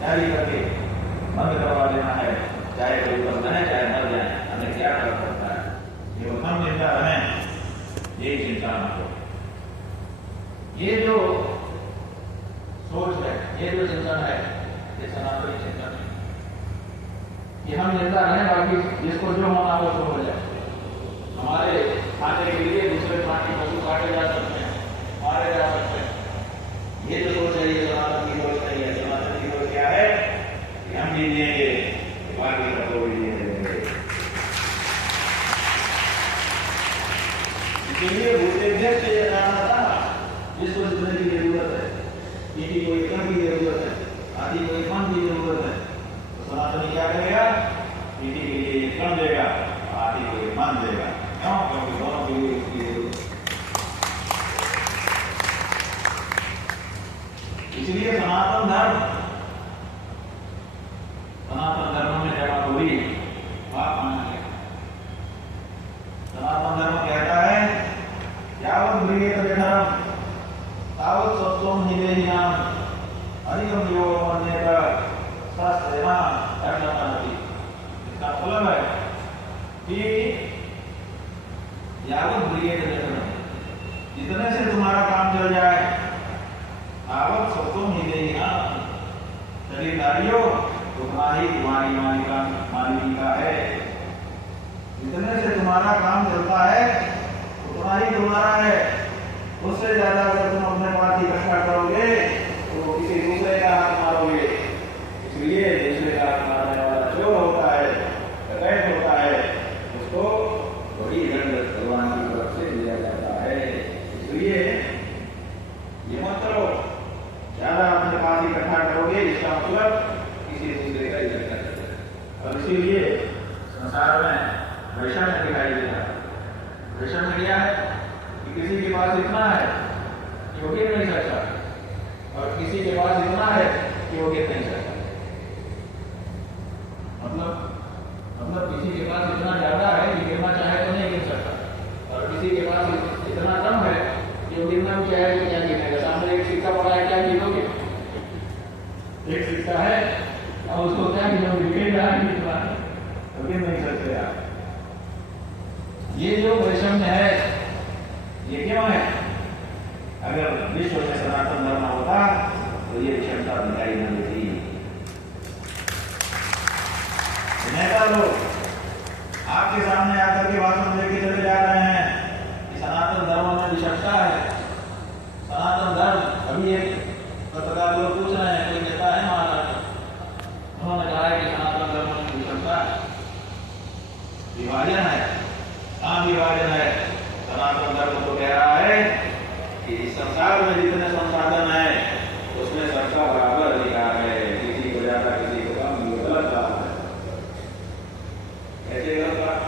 जारी करके बंद करवा देना है, चाहे कोई बंद है चाहे मर जाए, हमें क्या कर सकता है। ये हम जिंदा रहें, यही चिंता न हो। ये जो सोच है, ये जो चिंतन है, ये सनातनी चिंतन है कि हम जिंदा रहें, बाकी जिसको जो होना वो तो हो जाए। हमारे खाने के लिए दूसरे प्राणी पशु काटे जा सकते हैं, मारे जा सकते हैं। ये जो सोच है ये सनातन की सोच नहीं है। सनातन की सोच क्या है कि हम जी जिएंगे, बाकी का तो भी जिएंगे। इसलिए भूतेभ्य से ये कहना था, जिसको जितने की जरूरत है, किसी को इतना की जरूरत है, आदि को एक मन की जरूरत है, तो सनातनी क्या करेगा? किसी के लिए एक कण देगा, आदि को एक मन देगा। क्यों? क्योंकि दोनों के लिए इसकी जरूरत है। इसलिए सनातन धर्म में जगह थोड़ी बात माना गया। सनातन धर्म कहता है यावत ब्रियेत धर्म तावत सत्वम निवेदिनाम अधिकम योग मन्येत सस्तेना धर्मपनति। इसका मतलब है कि यावत ब्रियेत धर्म, जितने से तुम्हारा काम चल जाए, तावत सत्वम निवेदिनाम, शरीरधारियों उतना ही तुम्हारी मालिका है। जितने से तुम्हारा काम चलता है उतना ही तुम्हारा है। उससे ज्यादा अगर तुम अपने पास इकट्ठा करोगे तो किसी दूसरे का हाथ मारोगे। इसलिए दूसरे का हाथ मारने वाला चोर होता है, डकैत होता है, उसको बड़ी दंड भगवान की तरफ से दिया जाता है। इसलिए ये मत करो, ज्यादा अपने पास इकट्ठा करोगे, इसका मतलब किसी दूसरे का इकट्ठा करोगे। और इसीलिए संसार में वैषम्य दिखाई देता है। वैषम्य क्या है कि किसी के पास इतना है कि वो गिर नहीं सकता, और किसी के पास इतना है कि वो गिर नहीं सकता। मतलब किसी के पास इतना ज्यादा है कि गिरना चाहे तो नहीं गिर सकता, और किसी के पास इतना कम है कि वो गिरना भी चाहे तो क्या गिरेगा। सामने एक सिक्का पड़ा है, क्या गिरोगे? एक सिक्का है और उसको क्या गिरोगे? गिरेगा तो गिर नहीं सकते आप। ये जो वैषम्य है ये क्यों है? अगर विश्व में सनातन धर्म होता तो ये क्षमता दिखाई न देती। नेता लोग आपके सामने आकर के भाषण देके चले जा रहे हैं कि सनातन धर्म में विषमता है, सनातन धर्म। अभी एक पत्रकार लोग पूछ रहे हैं, कोई नेता है महाराष्ट्र, उन्होंने कहा है कि सनातन धर्म में विषमता है, विभाजन है। कहाँ विभाजन है? सनातन धर्म तो कह रहा है कि इस संसार में जितने संसाधन है उसमें सबका बराबर अधिकार है, किसी को ज्यादा किसी को कम। ये गलत बात है। कैसे गलत बात?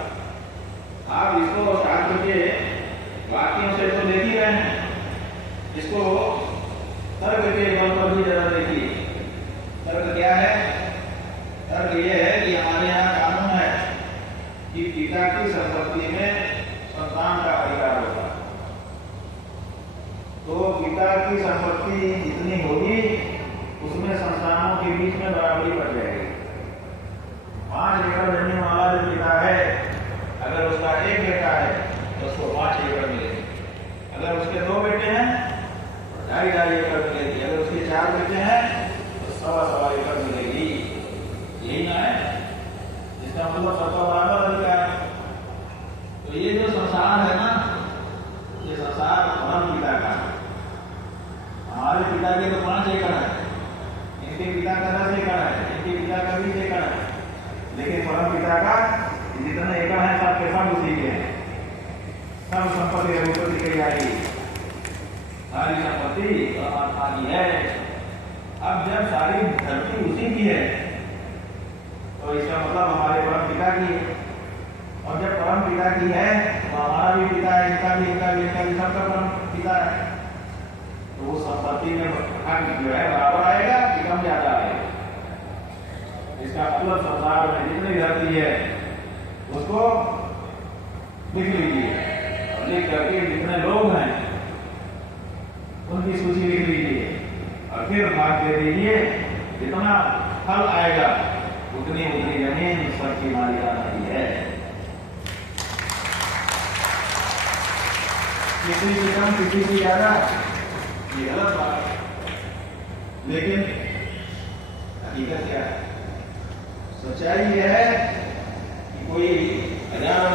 आप इसको शास्त्र के वाक्यों से तो देख ही रहे हैं, इसको तर्क के बल पर भी जरा देखिए। तर्क क्या है? तर्क ये है कि हमारे यहाँ कानून है कि पिता की संपत्ति में संतान का अधिकार होता है। तो पिता की संपत्ति जितनी होगी उसमें संतानों के बीच में बराबरी बढ़ जाएगी। 5 एकड़ जमीन वाला जो पिता है, अगर उसका एक बेटा है तो उसको 5 एकड़ मिलेगी। अगर उसके 2 बेटे हैं तो 2.5 एकड़ मिलेगी। अगर उसके 4 बेटे हैं तो 1.25 एकड़ मिलेगी। यही ना है? इसका मतलब सबका बराबर अधिकार। तो ये जो संसार है ना, ये संसार परम पिता का। हमारे पिता के तो 5 एकड़ है, इनके पिता का 10 एकड़ है, इनके पिता का 20 एकड़ है, लेकिन परम पिता का जितने एकड़ है सब के सब उसी के हैं। सब संपत्ति रघुपति की जाएगी, सारी संपत्ति परमात्मा की है। अब जब सारी धरती उसी की है तो इसका मतलब हमारे परम पिता की है। और जब परम पिता की है तो हमारा भी पिता है, इनका भी, सबका परम पिता है। तो उस संपत्ति में हक जो है बराबर आएगा कि कम ज्यादा आएगा? इसका मतलब संसार में जितनी धरती है उसको लिख लीजिए, और लिख करके जितने लोग हैं उनकी सूची लिख लीजिए, और फिर भाग दे दीजिए जितना फल आएगा उतनी उतनी जमीन सबकी मालिकाना ही है। किसी की कम किसी की ज्यादा ये गलत बात है, लेकिन हकीकत क्या है? सच्चाई यह है कि कोई 1000